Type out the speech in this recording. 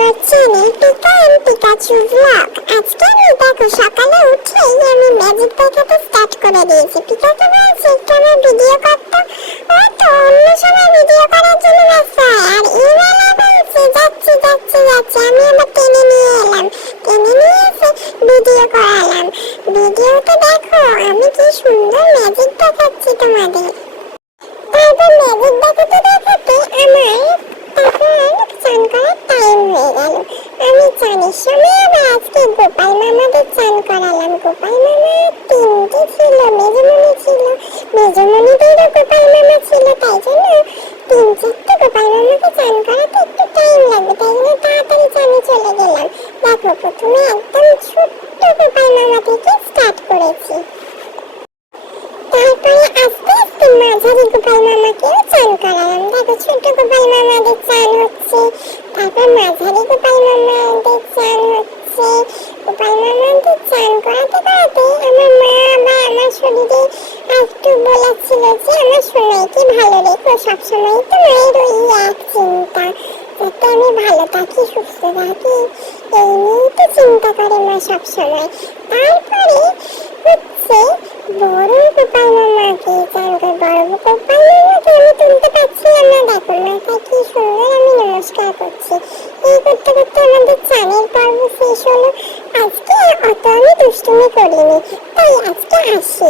Our channel Pika and Pikachu blog আজকে আমি দেখো, সকালে উঠেই আমি ম্যাজিক দেখাতে স্টার্ট করে দিয়েছি। পিকাকে বলছি একটু আমার ভিডিও করতো ও তো অন্য সময় ভিডিও করার জন্য ব্যস্ত হয়। আর ইমেলা বলছে, যাচ্ছি যাচ্ছি যাচ্ছি। আমি আবার টেনে নিয়ে এলাম। টেনে নিয়ে এসে ভিডিও করালাম। ভিডিওতে দেখো, আমি কি সুন্দর ম্যাজিক দেখাচ্ছি তোমাদের তারপর ম্যাজিক দেখাতে দেখাতে আমার তখন চান করার টাইম হয়ে গেল সময় আবার আজকে গোপাল মামাদের চান করালাম। গোপাল মামা তিনটে ছিল, মেজমণি ছিল, মেজমণিদেরও গোপাল মামা ছিল, তাই জন্য তিন চারটে গোপাল মামাকে চান করাতে একটু টাইম লাগবে, তাই জন্য তাড়াতাড়ি চানে চলে গেলাম। দেখো, প্রথমে একদম ছোট্ট গোপাল মামা থেকে স্টার্ট করেছি। তারপরে মাঝারি গোপাল মামাকেও চান করালাম। দেখো ছোট গোপাল মামাদের চান হচ্ছে তারপর মাঝারি গোপাল মামাদের চান হচ্ছে। গোপাল মামাদের চান করাতে করাতে আমার মা বা আমার শরীরে একটু বলেছিল যে, আমার সোনাইকে ভালো রেখো, সবসময় তো মায়ের ওই এক চিন্তা। যাতে আমি ভালো থাকি, সুস্থ থাকি, এই নিয়েই তো চিন্তা করে মা সবসময়। তারপরে হচ্ছে বড় গোপাল মামাকে চান করে বড় গোপাল মামাকে আমি তুলতে পারছিলাম না। দেখো, মাথায় কি সুন্দর নমস্কার করছি এই করতে করতে আমাদের চানের পর্ব শেষ হলো। আজকে অত আমি দুষ্টুমি করিনি। তাই আজকে আসি।